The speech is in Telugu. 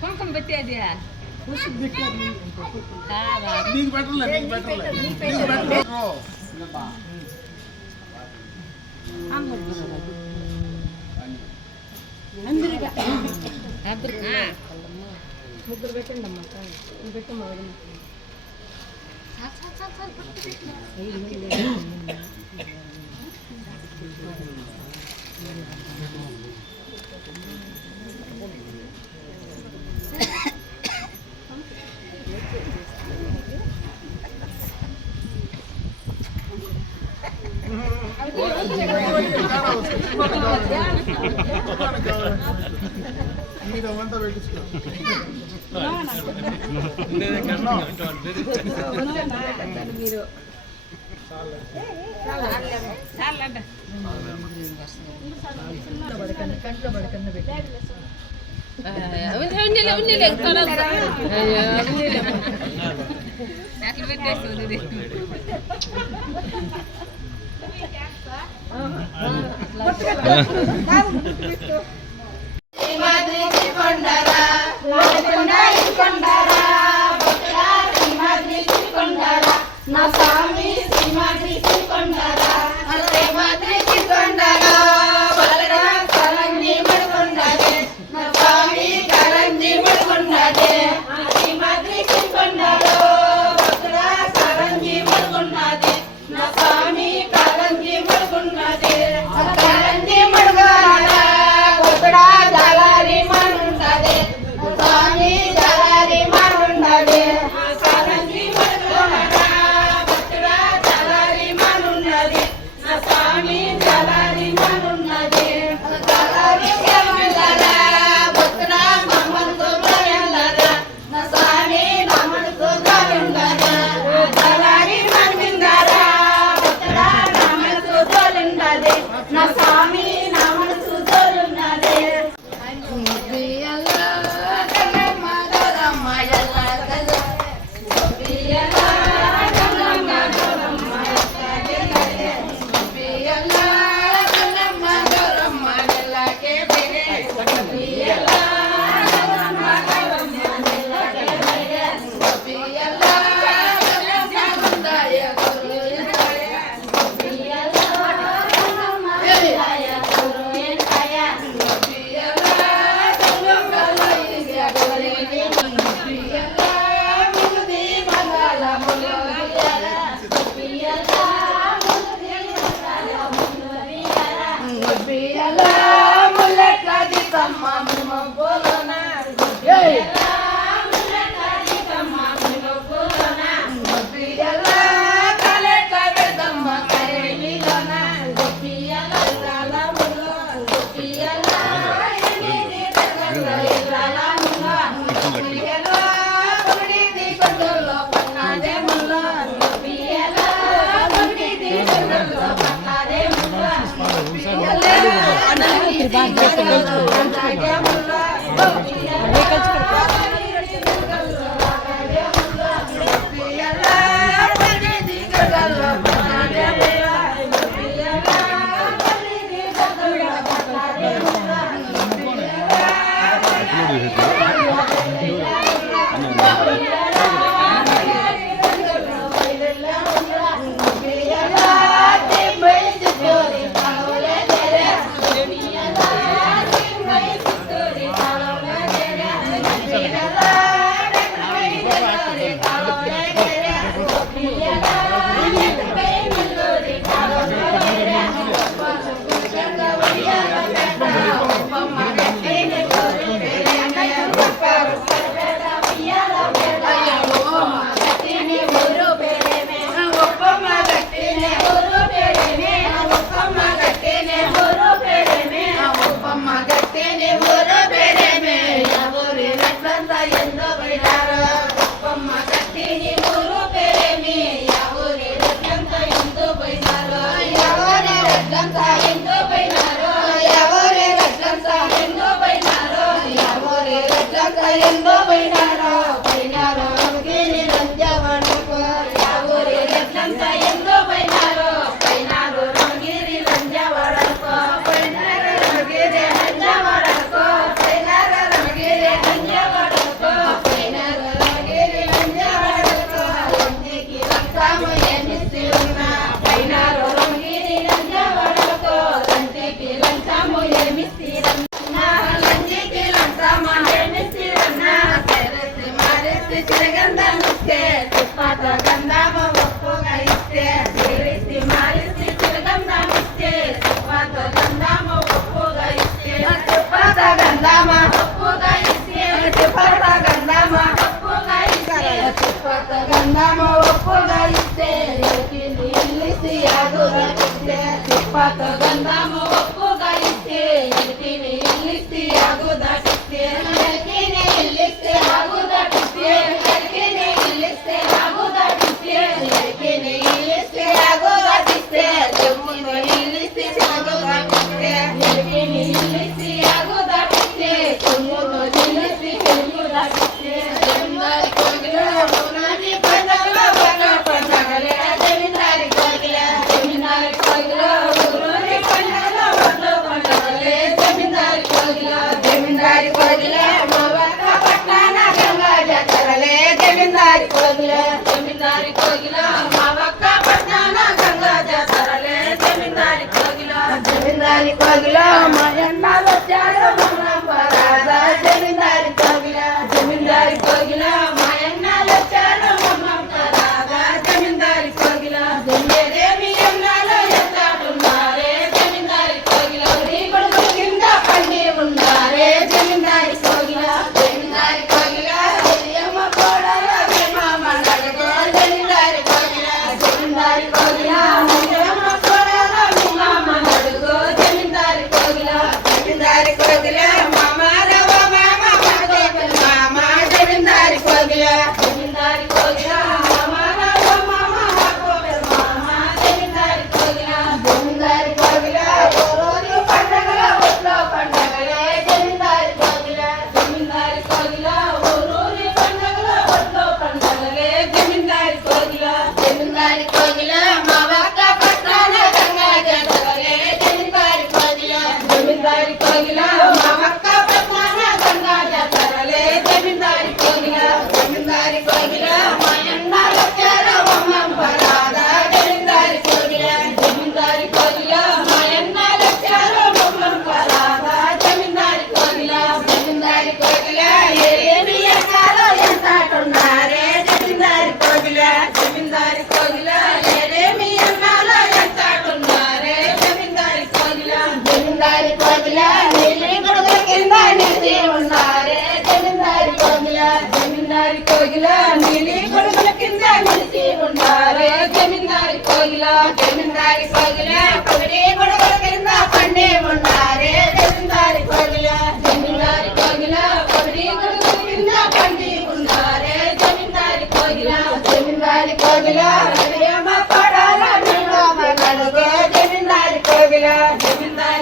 కుంకుమ పెట్టేది ముగ్గురు పెట్టండి అమ్మా పెట్టమ్మా నా స్వామి శ్రీమాద్రి కొండరా శ్రీమాద్రి కొండరా బలరా కలంజి మడుకొండదే నా స్వామి కలంజి మడుకొండదే శ్రీమాద్రి కొండరా బలరా కలంజి మడుకొండదే నా స్వామి కలంజి మడుకొండదే కలంజి మడుగోరా కొత్తడా దళారి మనుండదే స్వామి దళారి మనుండదే కలంజి మడుగోరా స్వామి దళారి మనున్నది దళారి కేవలరా భక్తుల మమ్మల్ని గోవిందరా నా స్వామి నమ్మకు గోవిందరా దళారి మనుందరా భక్తుల నమ్మకు గోవిందదే నా స్వామి నమ్మకు గోవిందదే బియలా గంగమ్మ యల్ల బియలా ఎందో పోయినారో కోగిల మా ఒక్క పట్టాన గంగా జాతరలే జమీందారి కోగిల జమీందారి కోగిల మా ఒక్క పట్టాన గంగా జాతరలే జమీందారి కోగిల జమీందారి కోగిల మా ఎన్నాళ్ళు వచ్చారు మమ్మరాజా జమీందారి కోగిల జమీందారి కోగిల మా ఎన్నాళ్ళు వచ్చారు మమ్మరాజా జమీందారి కోగిల జమీదేవి ఎన్నాళ్ళు ఎత్తాడున్నారే జమీందారి కోగిల నీ కొడుకు కింద పండి ఉన్నారే జమీందారి కోగిల జమీందారి కోగిల అమ్మ కోడల మామ నడుగో జమీందారి కోగిల జమీందారి కోగిల అమ్మ కోడల మామ నడుగో జమీందారి కోగిల జమీందారి కోగిల మామ రవ మామ మామ జమీందారి కోగిల జమీందారి కోగిల మామ రవ మామ మామ జమీందారి కోగిల జమీందారి కోగిల రోజు పండగల ఒట్లో పండగలే జమీందారి కోగిల జమీందారి కోగిల రోజు పండగల ఒట్లో పండగలే జమీందారి కోగిల జమీందారి కోగిల మా ఒక్క పట్టాన గంగా జాతరలే జమీందారి కోగిల జమీందారి కోగిల మా ఒక్క పట్టాన గంగా జాతరలే జమీందారి కోగిల జమీందారి కోగిల మా ఎన్నాళ్ళు వచ్చారు మమ్మంపరాదా జమీందారి కోగిల జమీందారి కోగిల మా ఎన్నాళ్ళు వచ్చారు మమ్మంపరాదా జమీందారి కోగిల జమీందారి కోగిల ఏమి ఎన్నాలో ఎంతాటున్నారే జమీందారి కోగిల జమీందారి కోగిల ఏమి ఎన్నాలో ఎంతాటున్నారే జమీందారి కోగిల జమీందారి కోగిల నీలి గొడుగుల కింద నిలిచి ఉన్నారే జమీందారి కోగిల జమీందారి కోగిల నీలి గొడుగుల కింద నిలిచి ఉన్నారే జమీందారి కోగిల జమీందారి కోగిల పగడి గొడుగుల కింద పండి ఉన్నారే జమీందారి కోగిల జమీందారి కోగిల పగడి గొడుగుల కింద పండి ఉన్నారే జమీందారి కోగిల జమీందారి కోగిల అమ్మ కోడల నడుగో జమీందారి కోగిల జమీందారి